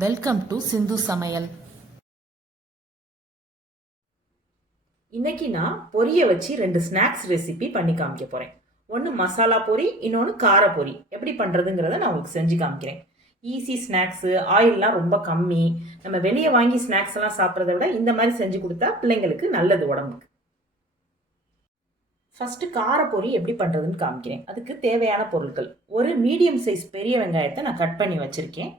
Welcome to சிந்து சமையல். இன்னைக்கு நான் பொரியை வச்சு 2 ஸ்நாக்ஸ் ரெசிபி பண்ணி காமிக்க போகிறேன். ஒன்று மசாலா பொரி, இன்னொன்று கார பொரி. எப்படி பண்ணுறதுங்கிறத நான் உங்களுக்கு செஞ்சு காமிக்கிறேன். ஈஸி ஸ்நாக்ஸு, ஆயிலெலாம் ரொம்ப கம்மி. நம்ம வெளியே வாங்கி ஸ்நாக்ஸ் எல்லாம் சாப்பிட்றத விட இந்த மாதிரி செஞ்சு கொடுத்தா பிள்ளைங்களுக்கு நல்லது உடம்புக்கு. ஃபஸ்ட்டு கார பொரி எப்படி பண்ணுறதுன்னு காமிக்கிறேன். அதுக்கு தேவையான பொருட்கள்: ஒரு மீடியம் சைஸ் பெரிய வெங்காயத்தை நான் கட் பண்ணி வச்சுருக்கேன்.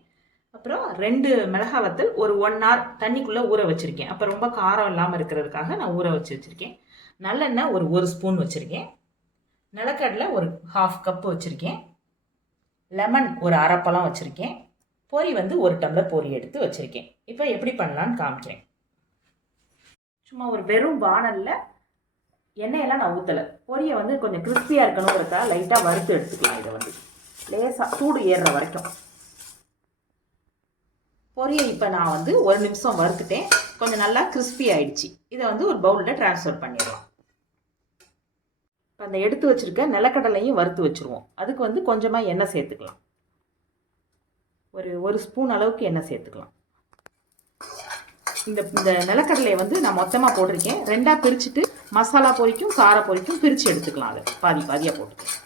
அப்புறம் 2 மிளகா வத்தல் ஒரு 1 hour தண்ணிக்குள்ளே ஊற வச்சுருக்கேன். அப்போ ரொம்ப காரம் இல்லாமல் இருக்கிறதுக்காக நான் ஊற வச்சுருக்கேன். நல்லெண்ணெய் ஒரு 1 ஸ்பூன் வச்சுருக்கேன். நிலக்கடலை ஒரு 1/2 கப்பு வச்சுருக்கேன். லெமன் ஒரு அரை பழம் வச்சுருக்கேன். பொரி வந்து 1 டம்ளர் பொரி எடுத்து வச்சுருக்கேன். இப்போ எப்படி பண்ணலான்னு காமிக்கிறேன். சும்மா ஒரு வெறும் வானலில் எண்ணெயெல்லாம் நான் ஊற்றலை. பொரியை வந்து கொஞ்சம் கிறிஸ்பியாக இருக்கணுங்கிறதுக்காக லைட்டாக வறுத்து எடுத்துக்கலாம். இதை வந்து லேசாக சூடு ஏறுற வரைக்கும். பொரியை இப்போ நான் வந்து 1 நிமிஷம் வறுத்துட்டேன். கொஞ்சம் நல்லா கிறிஸ்பி ஆயிடுச்சு. இதை வந்து ஒரு பவுலில் ட்ரான்ஸ்ஃபர் பண்ணிடலாம். இப்போ அந்த எடுத்து வச்சுருக்க நிலக்கடலையும் வறுத்து வச்சுருவோம். அதுக்கு வந்து கொஞ்சமாக எண்ணெய் சேர்த்துக்கலாம். ஒரு ஸ்பூன் அளவுக்கு எண்ணெய் சேர்த்துக்கலாம். இந்த நிலக்கடலையை வந்து நான் மொத்தமாக போட்டிருக்கேன். 2ஆக பிரிச்சுட்டு மசாலா பொரிக்கும் கார பொரிக்கும் பிரித்து எடுத்துக்கலாம். அதை பாதியாக போட்டுக்கலாம்.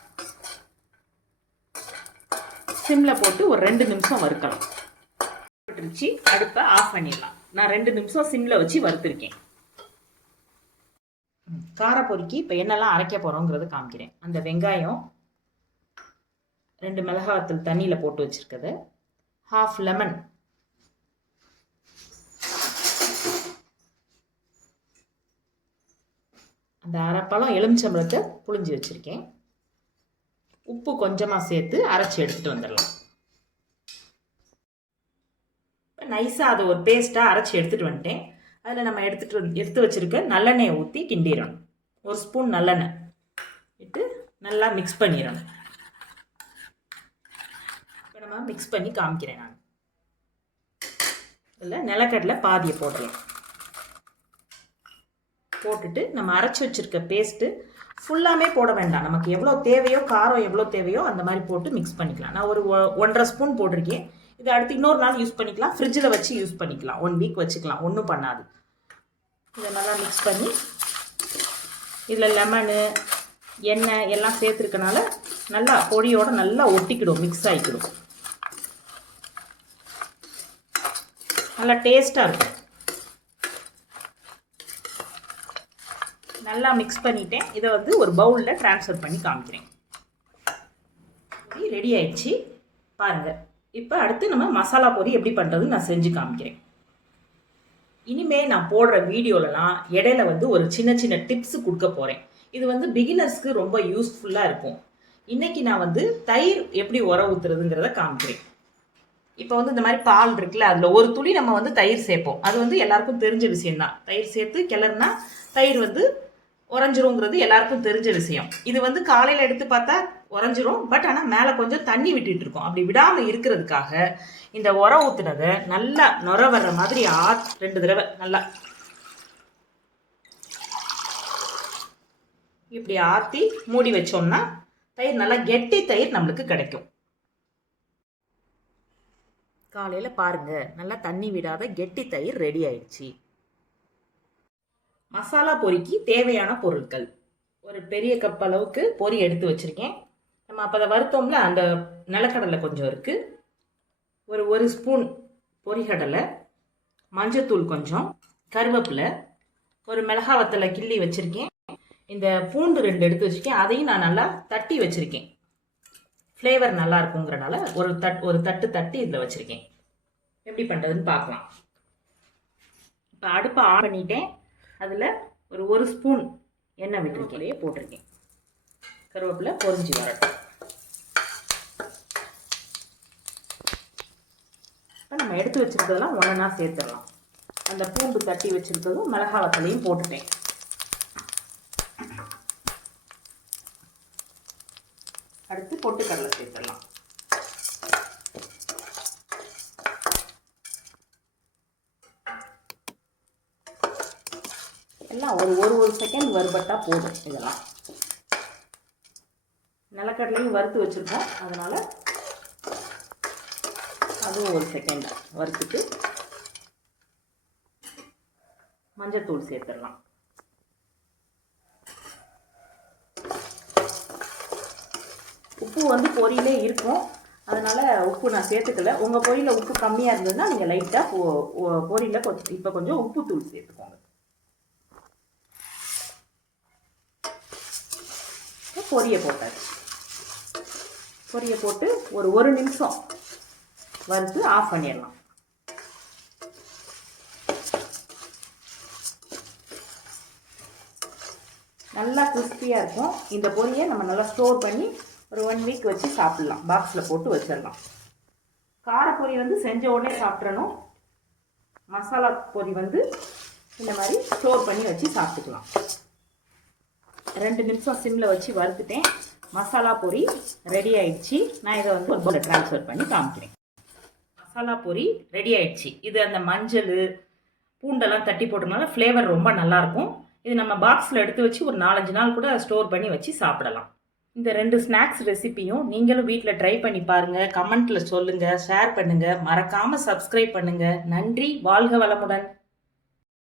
சிம்மில் போட்டு ஒரு 2 நிமிஷம் வறுக்கலாம். அடுப்பை ஆஃப் பண்ணிடலாம். நான் 2 நிமிஷம் சிம்ல வச்சு வறுத்துருக்கேன். காரப்பொரிக்கு இப்போ என்னெல்லாம் அரைக்க போறோங்கிறத காமிக்கிறேன். அந்த வெங்காயம், 2 மிளகாத்தூள் தண்ணியில் போட்டு வச்சிருக்கிறது, 1/2 லெமன், அந்த அரைப்பழம் எலுமிச்சம்பழத்தை புளிஞ்சு வச்சிருக்கேன். உப்பு கொஞ்சமாக சேர்த்து அரைச்சி எடுத்துட்டு வந்துடலாம். நைஸாக அதை ஒரு பேஸ்ட்டாக அரைச்சி எடுத்துகிட்டு வந்துட்டேன். அதில் நம்ம எடுத்து வச்சுருக்க நல்லெண்ணெயை ஊற்றி கிண்டிடணும். 1 ஸ்பூன் நல்லெண்ணெய் இட்டு நல்லா மிக்ஸ் பண்ணிடணும். இப்போ நம்ம மிக்ஸ் பண்ணி காமிக்கிறேன். நான் இதில் நிலக்கடலை பாதியை போடலாம். போட்டுட்டு நம்ம அரைச்சி வச்சுருக்க பேஸ்ட்டு ஃபுல்லாமே போட வேண்டாம். நமக்கு எவ்வளோ தேவையோ, காரம் எவ்வளோ தேவையோ அந்த மாதிரி போட்டு மிக்ஸ் பண்ணிக்கலாம். நான் ஒரு 1.5 ஸ்பூன் போட்டிருக்கேன். இதை அடுத்து இன்னொரு நாள் யூஸ் பண்ணிக்கலாம். ஃப்ரிட்ஜில் வச்சு யூஸ் பண்ணிக்கலாம். 1 வீக் வச்சுக்கலாம். ஒன்றும் பண்ணாது. இதை நல்லா மிக்ஸ் பண்ணி இதில் லெமனு, எண்ணெய் எல்லாம் சேர்த்துருக்கனால நல்லா பொடியோட நல்லா ஒட்டிக்கிடும், மிக்ஸ் ஆகிக்கிடும். நல்லா டேஸ்ட்டாக இருக்கும். நல்லா மிக்ஸ் பண்ணிட்டேன். இதை வந்து ஒரு பவுலில் ட்ரான்ஸ்ஃபர் பண்ணி காமிக்கிறேன். ரெடி ஆயிடுச்சு பாருங்கள். இப்போ அடுத்து நம்ம மசாலா பொரி எப்படி பண்ணுறதுன்னு நான் செஞ்சு காமிக்கிறேன். இனிமேல் நான் போடுற வீடியோலலாம் இடையில வந்து ஒரு சின்ன சின்ன டிப்ஸ் கொடுக்க போகிறேன். இது வந்து பிகினர்ஸ்க்கு ரொம்ப யூஸ்ஃபுல்லாக இருக்கும். இன்றைக்கி நான் வந்து தயிர் எப்படி உர ஊற்றுறதுங்கிறத காமிக்கிறேன். இப்போ வந்து இந்த மாதிரி பால் இருக்குல்ல, அதில் ஒரு துளி நம்ம வந்து தயிர் சேர்ப்போம். அது வந்து எல்லாருக்கும் தெரிஞ்ச விஷயம்தான். தயிர் சேர்த்து கிளறுனா தயிர் வந்து உறைஞ்சிருங்கிறது எல்லாருக்கும் தெரிஞ்ச விஷயம். இது வந்து காலையில் எடுத்து பார்த்தா உறைஞ்சிரும். பட் ஆனால் மேலே கொஞ்சம் தண்ணி விட்டுட்டு இருக்கோம். அப்படி விடாமல் இருக்கிறதுக்காக இந்த உர ஊற்றுனதை நல்லா நுர வர்ற மாதிரி 2 தடவை நல்லா இப்படி ஆற்றி மூடி வச்சோம்னா தயிர் நல்லா கெட்டி தயிர் நம்மளுக்கு கிடைக்கும். காலையில் பாருங்க, நல்லா தண்ணி விடாத கெட்டி தயிர் ரெடி ஆயிடுச்சு. மசாலா பொரிக்கு தேவையான பொருட்கள்: ஒரு பெரிய கப் அளவுக்கு பொரி எடுத்து வச்சுருக்கேன். நம்ம அப்போ அதை வறுத்தோம்ல, அந்த நிலக்கடலை கொஞ்சம் இருக்குது. ஒரு ஸ்பூன் பொரிகடலை, மஞ்சத்தூள் கொஞ்சம், கருவேப்பிலை, ஒரு மிளகா வத்தலை கிள்ளி வச்சுருக்கேன். இந்த பூண்டு 2 எடுத்து வச்சுருக்கேன். அதையும் நான் நல்லா தட்டி வச்சுருக்கேன். ஃப்ளேவர் நல்லா இருக்குங்கிறனால ஒரு தட்டு தட்டி இதில் வச்சுருக்கேன். எப்படி பண்ணுறதுன்னு பார்க்கலாம். இப்போ அடுப்பை ஆன் பண்ணிட்டேன். அதில் ஒரு ஸ்பூன் எண்ணெய் விட்டுருக்கேன், போட்டிருக்கேன். கருவேப்பிலை பொரிஞ்சு வரட்டும். இப்போ நம்ம எடுத்து வச்சுருக்கிறதெல்லாம் ஒன்றா சேர்த்துடலாம். அந்த பூண்டு தட்டி வச்சுருக்கிறதும் மிளகா வத்தலையும் போட்டுட்டேன். அடுத்து பொட்டுக்கடலை சேர்த்துடலாம். எல்லாம் ஒரு செகண்ட் வறுபட்டால் போதும். இதெல்லாம் நிலக்கடலையும் வறுத்து வச்சுருக்கோம். அதனால் அதுவும் ஒரு செகண்ட் வறுத்துட்டு மஞ்சத்தூள் சேர்த்துடலாம். உப்பு வந்து பொரியிலே இருக்கும், அதனால் உப்பு நான் சேர்த்துக்கல. உங்கள் பொரியில் உப்பு கம்மியாக இருந்ததுன்னா நீங்கள் லைட்டாக பொரியில் இப்போ கொஞ்சம் உப்புத்தூள் சேர்த்துக்கோங்க. பொரியை போட்டாச்சு. பொரியை போட்டு ஒரு நிமிஷம் வறுத்து ஆஃப் பண்ணிடலாம். நல்லா கிறிஸ்பியாக இருக்கும். இந்த பொரியை நம்ம நல்லா ஸ்டோர் பண்ணி ஒரு 1 வீக் வச்சு சாப்பிட்லாம். பாக்ஸில் போட்டு வச்சிடலாம். காரப்பொரி வந்து செஞ்ச உடனே சாப்பிட்றணும். மசாலா பொரி வந்து இந்த மாதிரி ஸ்டோர் பண்ணி வச்சு சாப்பிட்டுக்கலாம். 2 நிமிஷம் சிம்மில் வச்சு வறுத்துட்டேன். மசாலா பொரி ரெடி ஆயிடுச்சு. நான் இதை வந்து ஒரு பவுலில் ட்ரான்ஸ்ஃபர் பண்ணி காமிக்கிறேன். மசாலா பொரி ரெடி ஆயிடுச்சு. இது அந்த மஞ்சள் பூண்டெல்லாம் தட்டி போட்டதுனால ஃப்ளேவர் ரொம்ப நல்லாயிருக்கும். இது நம்ம பாக்ஸில் எடுத்து வச்சு ஒரு 4-5 நாள் கூட ஸ்டோர் பண்ணி வச்சு சாப்பிடலாம். இந்த 2 ஸ்நாக்ஸ் ரெசிபியும் நீங்களும் வீட்டில் ட்ரை பண்ணி பாருங்கள். கமெண்ட்டில் சொல்லுங்கள், ஷேர் பண்ணுங்கள், மறக்காமல் சப்ஸ்கிரைப் பண்ணுங்கள். நன்றி. வாழ்க வளமுடன்.